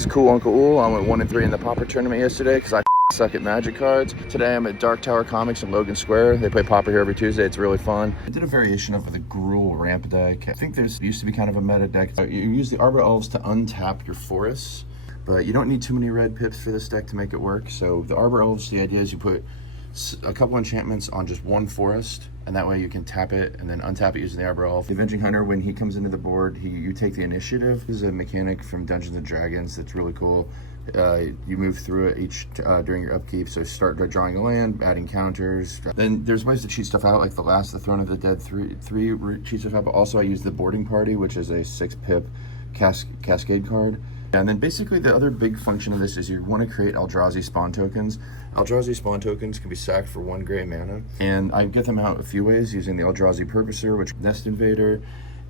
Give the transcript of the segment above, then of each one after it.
is Cool Uncle Ool. I went 1-3 in the Pauper tournament yesterday because I suck at Magic cards. Today I'm at Dark Tower Comics in Logan Square. They play Pauper here every Tuesday. It's really fun. I did a variation of the Gruul ramp deck. I think there's used to be kind of a meta deck. You use the Arbor Elves to untap your forests, but you don't need too many red pips for this deck to make it work. So the Arbor Elves, the idea is you put a couple enchantments on just one forest, and that way you can tap it and then untap it using the Arbor Elf. The Avenging Hunter, when he comes into the board, you take the initiative. This is a mechanic from Dungeons and Dragons that's really cool. You move through it during your upkeep, so start by drawing a land, adding counters. Then there's ways to cheat stuff out, like the Throne of the Dead 3 cheat stuff out, but also I use the Boarding Party, which is a 6-pip Cascade card. And then basically the other big function of this is you want to create Eldrazi spawn tokens. Eldrazi spawn tokens can be sacked for 1 gray mana, and I get them out a few ways using the Eldrazi Purposer, which is Nest Invader,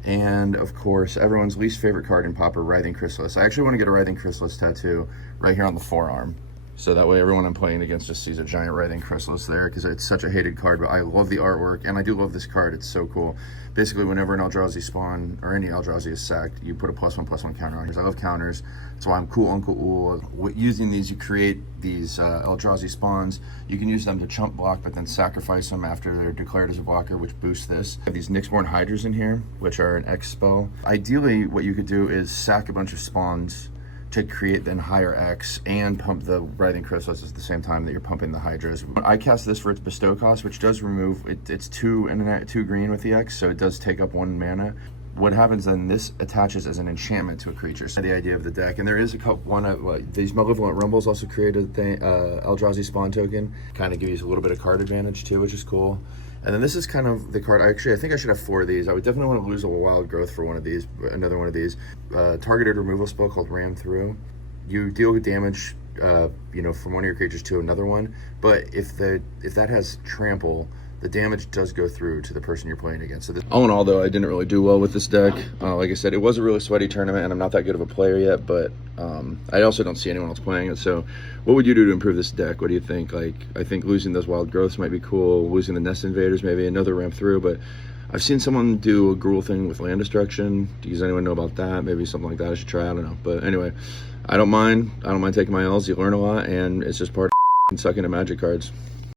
and of course everyone's least favorite card in Pauper, Writhing Chrysalis. I actually want to get a Writhing Chrysalis tattoo right here on the forearm, so that way everyone I'm playing against just sees a giant Writhing Chrysalis there, because it's such a hated card, but I love the artwork, and I do love this card. It's so cool. Basically, whenever an Eldrazi spawn, or any Eldrazi is sacked, you put a +1/+1 counter on yours. I love counters, that's why I'm Cool Uncle Ool. Using these, you create these Eldrazi spawns. You can use them to chump block, but then sacrifice them after they're declared as a blocker, which boosts this. I have these Nyxborn Hydras in here, which are an X spell. Ideally, what you could do is sack a bunch of spawns to create then higher X and pump the Writhing Chrysalis at the same time that you're pumping the Hydras. I cast this for its bestow cost, which does remove, it's 2 green with the X, so it does take up 1 mana. What happens then, this attaches as an enchantment to a creature. So the idea of the deck, and there is a couple, these Malevolent Rumbles also create a Eldrazi spawn token, kind of gives you a little bit of card advantage too, which is cool. And then this is kind of the card, I think I should have 4 of these. I would definitely want to lose a Wild Growth for one of these, another one of these. Targeted removal spell called Ram Through. You deal damage, from one of your creatures to another one, but if that has trample, the damage does go through to the person you're playing against. So all in all, though, I didn't really do well with this deck. Like I said, it was a really sweaty tournament, and I'm not that good of a player yet, but I also don't see anyone else playing it. So what would you do to improve this deck? What do you think? Like, I think losing those Wild Growths might be cool. Losing the Nest Invaders, maybe another Ramp Through, but I've seen someone do a Gruul thing with land destruction. Does anyone know about that? Maybe something like that I should try, I don't know. But anyway, I don't mind taking my L's. You learn a lot, and it's just part of sucking at Magic cards.